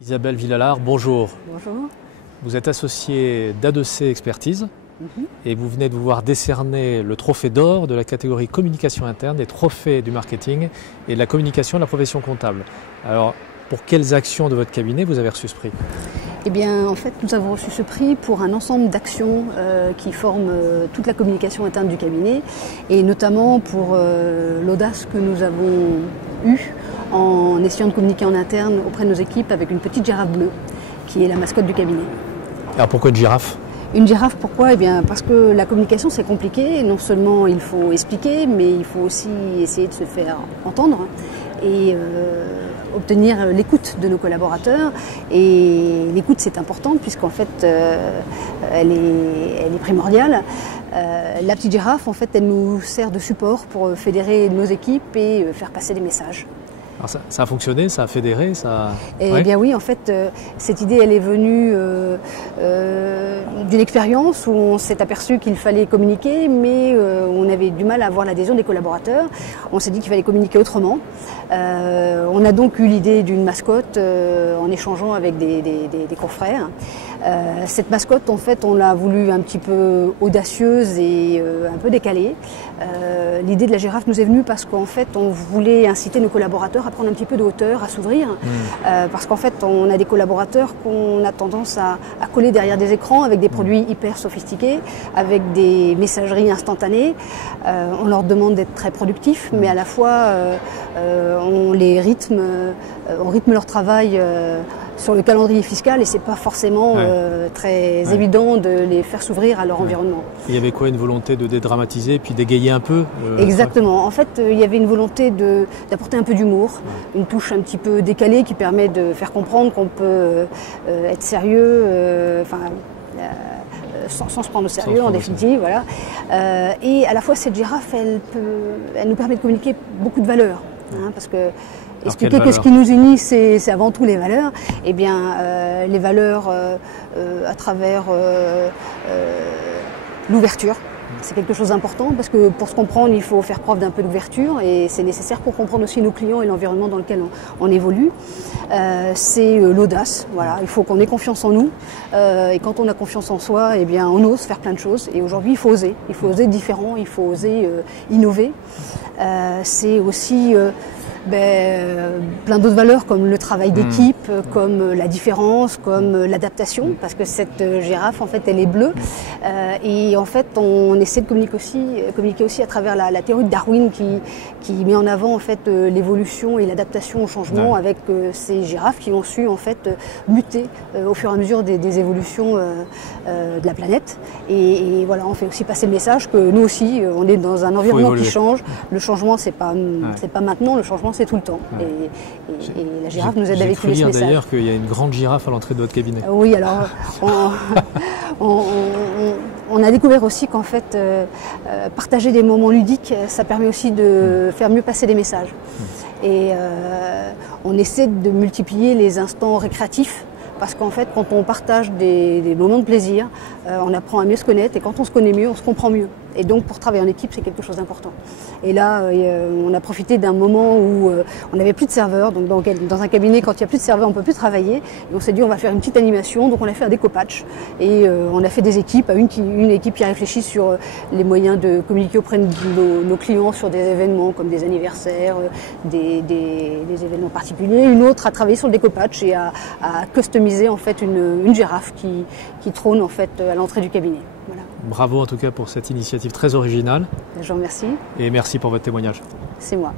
Isabelle Villalard, bonjour. Bonjour. Vous êtes associée d'A2C Expertise et vous venez de vous voir décerner le trophée d'or de la catégorie communication interne, des trophées du marketing et de la communication de la profession comptable. Alors, pour quelles actions de votre cabinet vous avez reçu ce prix? Eh bien, en fait, nous avons reçu ce prix pour un ensemble d'actions qui forment toute la communication interne du cabinet et notamment pour l'audace que nous avons eue en essayant de communiquer en interne auprès de nos équipes avec une petite girafe bleue qui est la mascotte du cabinet. Alors pourquoi une girafe? Une girafe, pourquoi? Eh bien, parce que la communication c'est compliqué, non seulement il faut expliquer, mais il faut aussi essayer de se faire entendre et obtenir l'écoute de nos collaborateurs. Et l'écoute c'est important puisqu'en fait elle est primordiale. La petite girafe, en fait, elle nous sert de support pour fédérer nos équipes et faire passer des messages. Alors ça a fonctionné, ça a fédéré, ça... Eh bien oui, en fait, cette idée, elle est venue d'une expérience où on s'est aperçu qu'il fallait communiquer, mais on avait du mal à avoir l'adhésion des collaborateurs. On s'est dit qu'il fallait communiquer autrement. On a donc eu l'idée d'une mascotte en échangeant avec des confrères. Cette mascotte, en fait, on l'a voulu un petit peu audacieuse et un peu décalée. L'idée de la girafe nous est venue parce qu'en fait, on voulait inciter nos collaborateurs à prendre un petit peu de hauteur, à s'ouvrir. Parce qu'en fait, on a des collaborateurs qu'on a tendance à coller derrière des écrans avec des produits hyper sophistiqués, avec des messageries instantanées. On leur demande d'être très productifs, mais à la fois, on rythme leur travail sur le calendrier fiscal et c'est pas forcément très évident de les faire s'ouvrir à leur environnement. Il y avait quoi, une volonté de dédramatiser puis d'égayer un peu Exactement. En fait, il y avait une volonté d'apporter un peu d'humour, une touche un petit peu décalée qui permet de faire comprendre qu'on peut être sérieux, sans se prendre au sérieux en définitive. Voilà. Et à la fois, cette girafe, elle nous permet de communiquer beaucoup de valeurs. Parce que expliquer que ce qui nous unit, c'est avant tout les valeurs. Eh bien, les valeurs à travers l'ouverture. C'est quelque chose d'important parce que pour se comprendre, il faut faire preuve d'un peu d'ouverture et c'est nécessaire pour comprendre aussi nos clients et l'environnement dans lequel on évolue. C'est l'audace, voilà. Il faut qu'on ait confiance en nous et quand on a confiance en soi, eh bien, on ose faire plein de choses et aujourd'hui, il faut oser être différent, il faut oser innover. C'est aussi plein d'autres valeurs comme le travail d'équipe, comme la différence, comme l'adaptation, parce que cette girafe, en fait, elle est bleue. Et en fait, on essaie de communiquer aussi à travers la théorie de Darwin qui met en avant en fait l'évolution et l'adaptation au changement avec ces girafes qui ont su en fait muter au fur et à mesure des évolutions de la planète. Et voilà, on fait aussi passer le message que nous aussi, on est dans un environnement qui change. Le changement, c'est pas maintenant, le changement c'est tout le temps. Et la girafe nous aide à véhiculer ce message. J'ai cru d'ailleurs qu'il y a une grande girafe à l'entrée de votre cabinet. Oui, alors on a découvert aussi qu'en fait, partager des moments ludiques, ça permet aussi de faire mieux passer des messages. Et on essaie de multiplier les instants récréatifs. Parce qu'en fait, quand on partage des moments de plaisir, on apprend à mieux se connaître et quand on se connaît mieux, on se comprend mieux. Et donc, pour travailler en équipe, c'est quelque chose d'important. Et là, on a profité d'un moment où on n'avait plus de serveurs. Donc, dans un cabinet, quand il n'y a plus de serveurs, on ne peut plus travailler. Et on s'est dit, on va faire une petite animation. Donc, on a fait un découpage. Et on a fait des équipes. Une équipe qui a réfléchi sur les moyens de communiquer auprès de nos clients sur des événements comme des anniversaires, des événements particuliers. Une autre a travaillé sur le découpage et a customisé en fait une girafe qui trône en fait à l'entrée du cabinet. Voilà. Bravo en tout cas pour cette initiative très originale. Je vous remercie. Et merci pour votre témoignage. C'est moi.